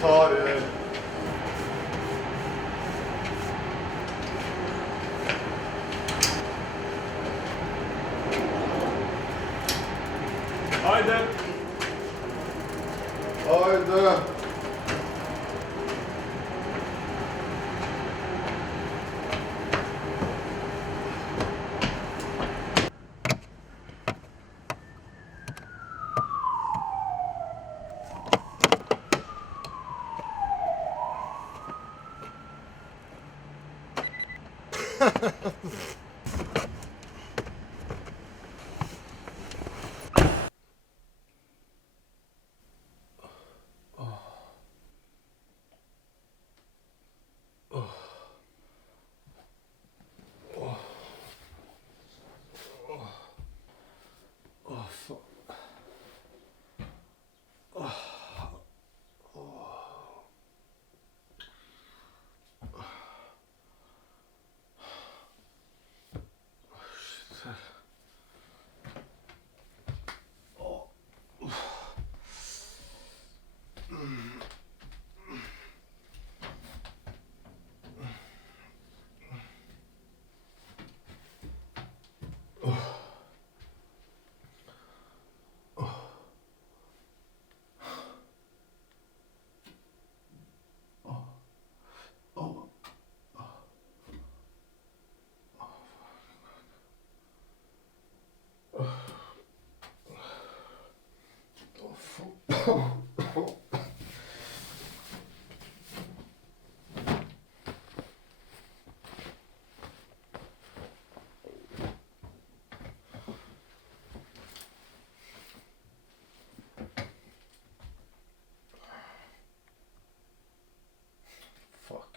Stari. Ajde. Ajde. Fuck.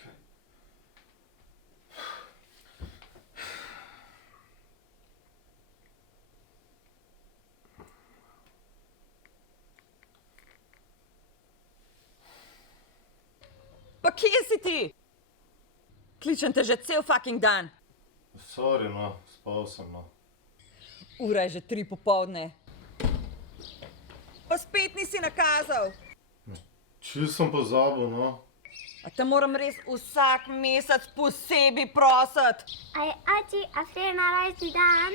Pa kje si ti? Kličem te že cel fucking dan. Sorry, no, spal sem, no. Ura je že 3 popoldne. Pa spet nisi nakazal. Čisto sem pozabil, no. A te moram res vsak mesec posebej prositi. A je oči Afrina rojstni dan?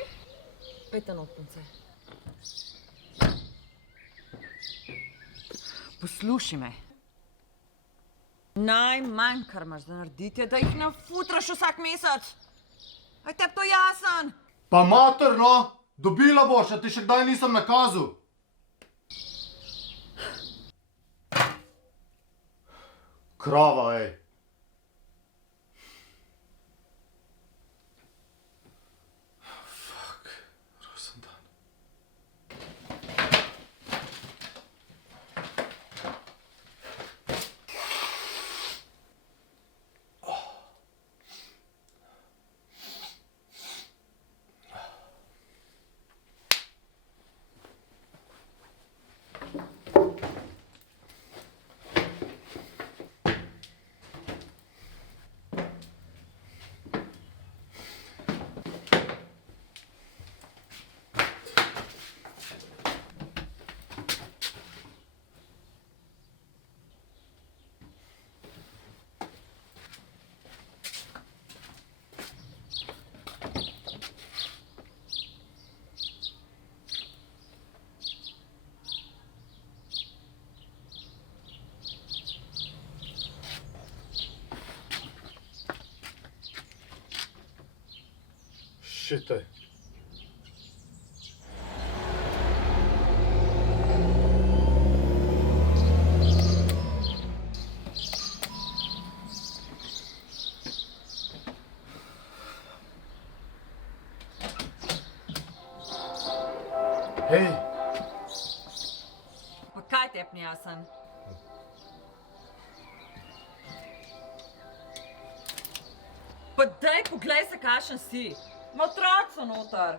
Pejte not, punce. Poslušaj me. Najmanj, kar imaš za narediti, je, da jih ne futraš vsak mesec. Aj tebi to jasen? Pa mater, no! Dobila boš, a ti še kdaj nisem nakazal. Krava, ej. Fuck, rojsten dan. Shit, ej. Hej, Pa kaj tebi ni jasen? Pa daj, poglej se, kakšen si. Matrac so noter.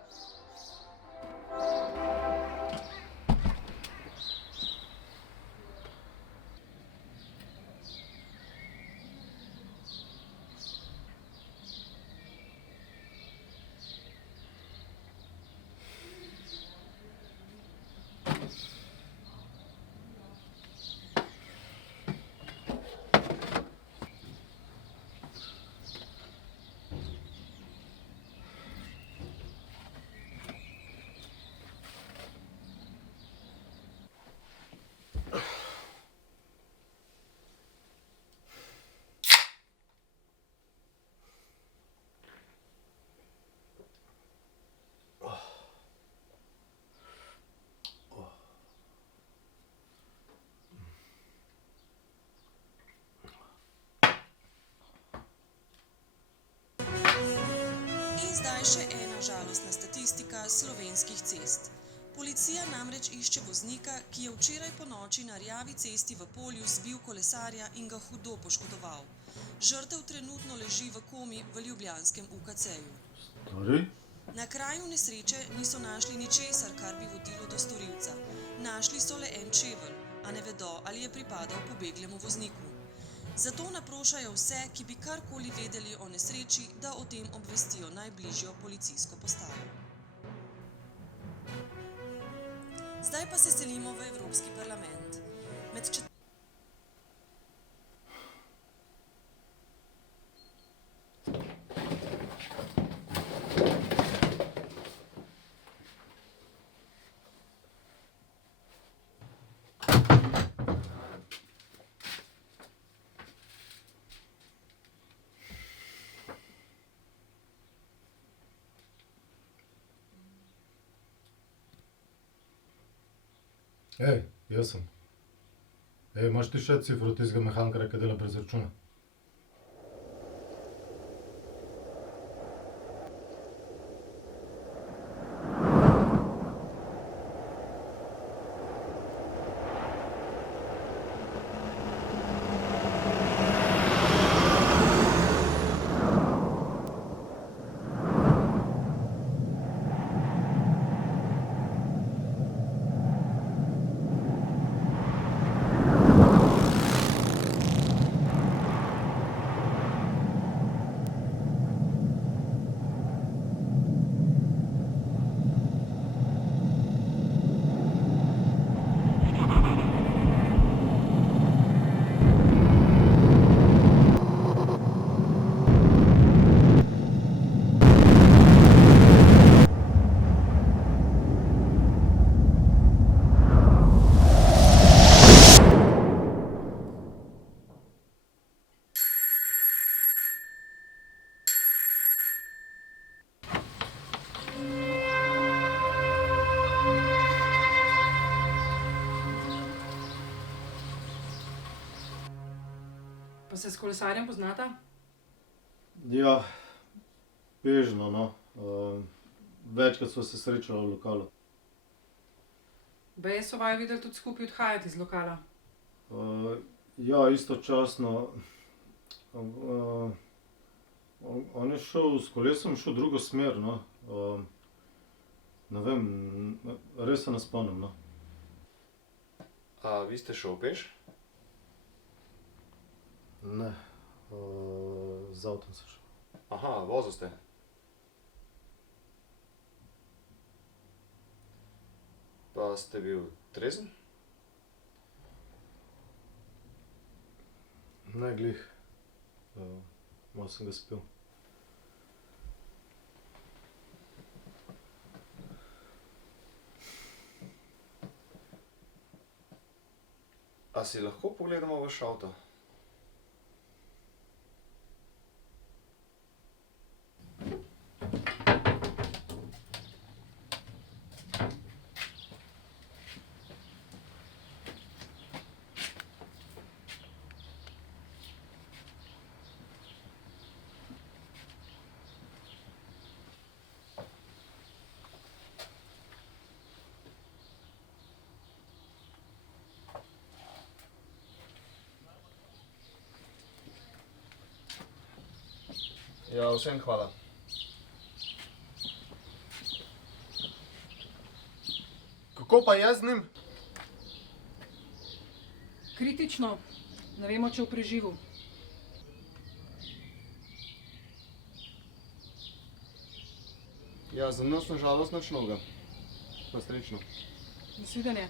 še ena žalostna statistika slovenskih cest. Policija namreč išče voznika, ki je včeraj ponoči na rjavi cesti v Polju zbil kolesarja in ga hudo poškodoval. Žrtev trenutno leži v komi v ljubljanskem UKC-ju. Stari? Na kraju nesreče niso našli ničesar, kar bi vodilo do storilca. Našli so le en čevelj, a ne vedo, ali je pripadal pobeglemu vozniku. Zato naprošajo vse, ki bi karkoli vedeli o nesreči, da o tem obvestijo najbližjo policijsko postajo. Zdaj pa se selimo v Evropski parlament. Ej, jaz sem. Ej, imaš ti še cifro tistega mehankarja, ki dela brez računa? Pa se s kolesarjem poznata? Ja, bežno, no. Večkrat sva se srečala v lokalu. Baje so vaju videli tudi skupaj odhajati iz lokala. Ja, istočasno. On je šel s kolesom, šel v drugo smer, no. Ne vem, res se ne spomnim, no. A vi ste šel peš? Ne, z avtom sem šel. Aha, vozil ste. Pa ste bil trezen? Ne, glih. Malo sem ga spil. A si lahko pogledamo vaš avto? Ja, vsem hvala. Kako pa jaz z njim? Kritično, ne vemo, če v preživu. Ja, za nas na žalost nič novega. Pa srečno. Nasvidenje.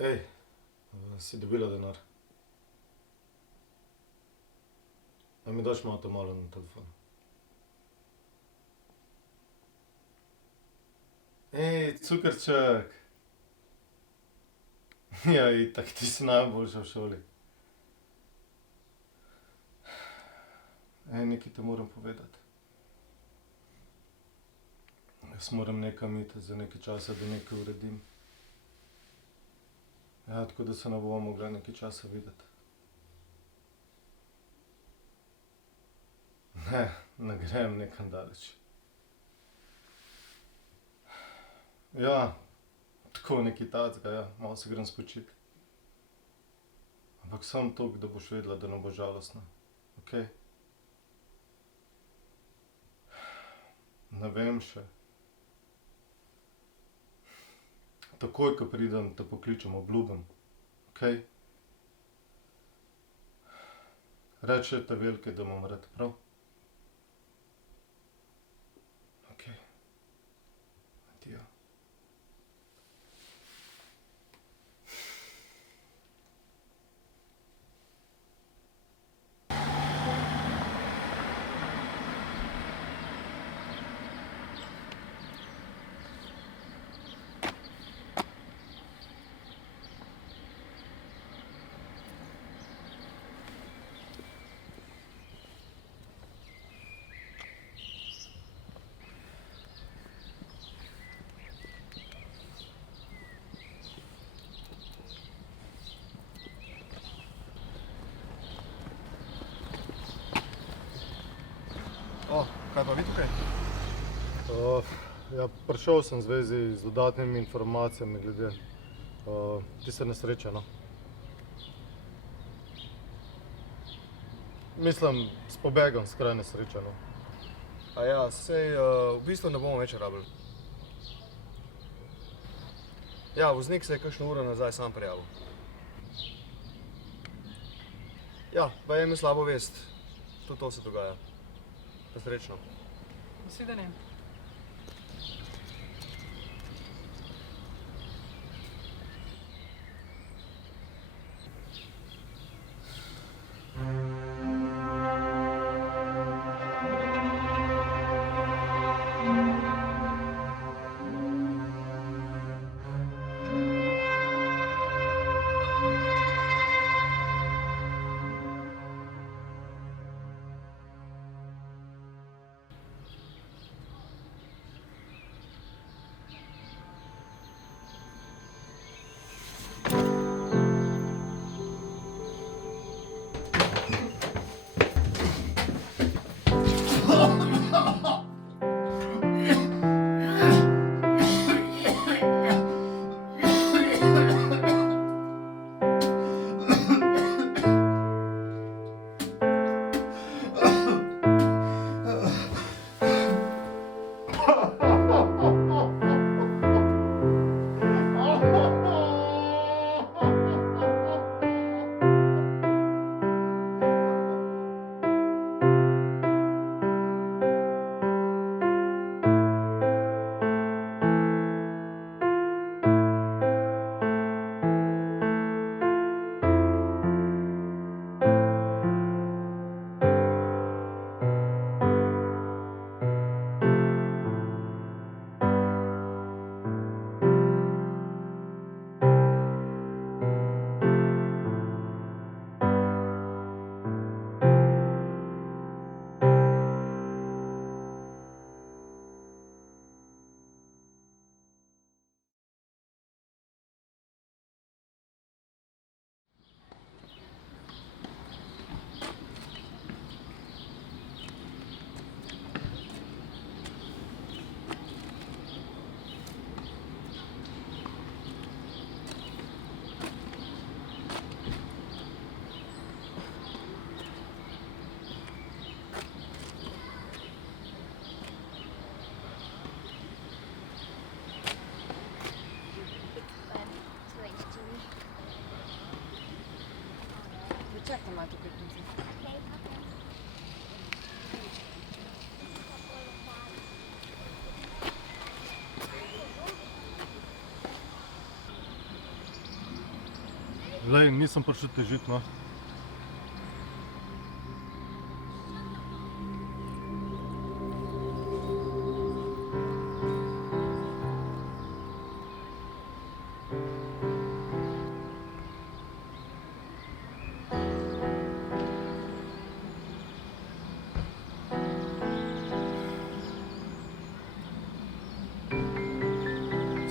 Ej, si dobila denar? A mi daš malo to malo na telefon? Ej, cukrček! Ja, itak, ti si najboljša v šoli. Ej, nekaj te moram povedati. Jaz moram nekam iti za nekaj časa, da nekaj uredim. Ja, tako da se ne bomo mogla nekaj časa videti. Ne grem nekam daleč. Ja, tako nekaj tacga, ja, malo se grem spočiti. Ampak samo toliko, da boš vedela, da ne bo žalostna. Okej? Ne vem še. Takoj, ko pridem, te pokličem, obljubim. Okej? Reče te velike, da imam rad, prav? Okej. Adijo. O, kaj pa vi tukaj? Ja, prišel sem v zvezi z dodatnimi informacijami glede tiste nesreče, no. Mislim, s pobegom s kraja nesreče, no. A ja, sej v bistvu ne bomo več rabili. Ja, voznik se je kakšno uro nazaj sam prijavil. Ja, pa je imel slabo vest. Tudi to se dogaja. Pa srečno. Nasvidenje. Glej, nisem prišel težiti, no.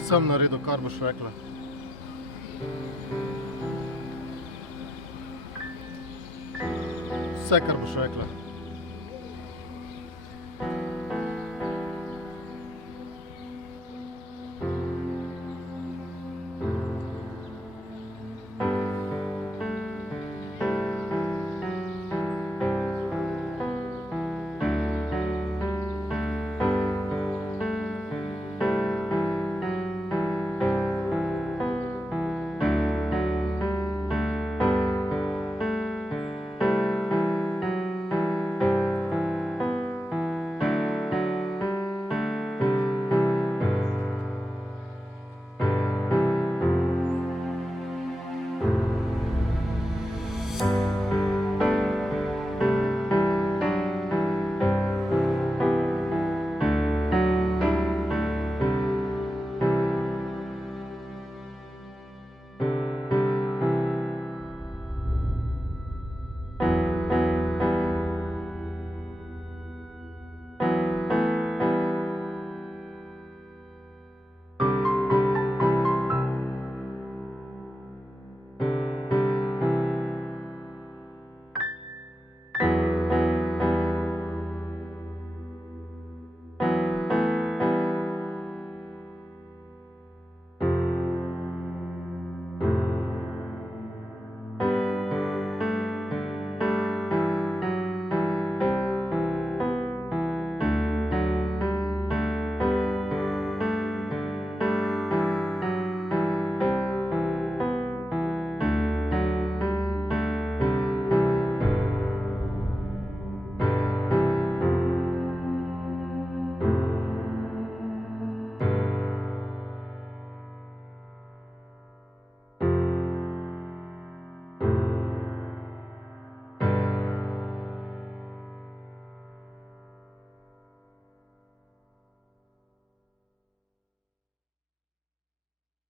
Sem naredil, kar boš rekla. Vse, kar boš rekla.